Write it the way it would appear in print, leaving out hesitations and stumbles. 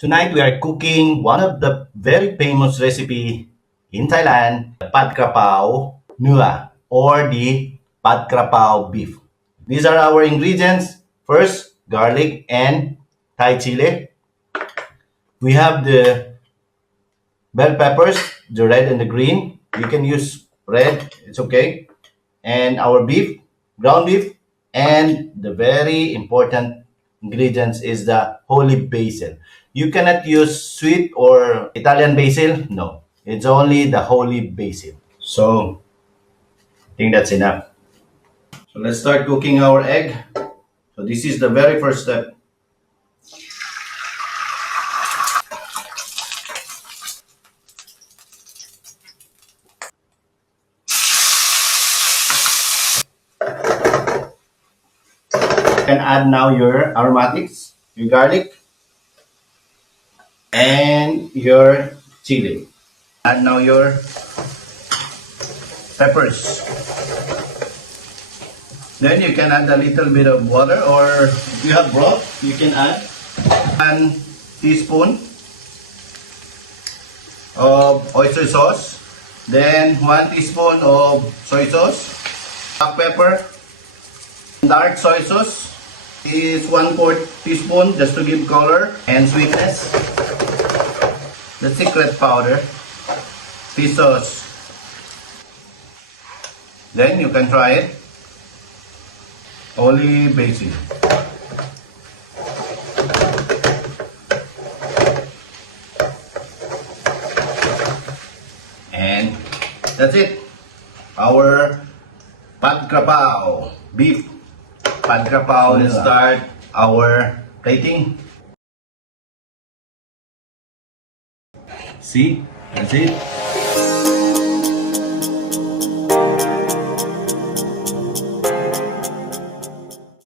Tonight we are cooking one of the very famous recipe in Thailand, the Pad Krapao Nua or the Pad Krapao beef. These are our ingredients. First, garlic and Thai chili. We have the bell peppers, the red and the green. You can use red, it's okay. And our beef, ground beef, and the very important ingredients is the holy basil. You cannot use sweet or Italian basil. No, it's only the holy basil. So I think that's enough. So let's start cooking our egg. So this is the very first step. You can add now your aromatics, your garlic, and your chili. Add now your peppers. Then you can add a little bit of water, or if you have broth, you can add 1 teaspoon of oyster sauce, then 1 teaspoon of soy sauce, black pepper, dark soy sauce is 1/4 teaspoon just to give color and sweetness. The secret powder, fish sauce. Then you can try it. Holy basil. And that's it. Our Pad Krapao beef. Pad Krapao. Let's start our plating. See? That's it.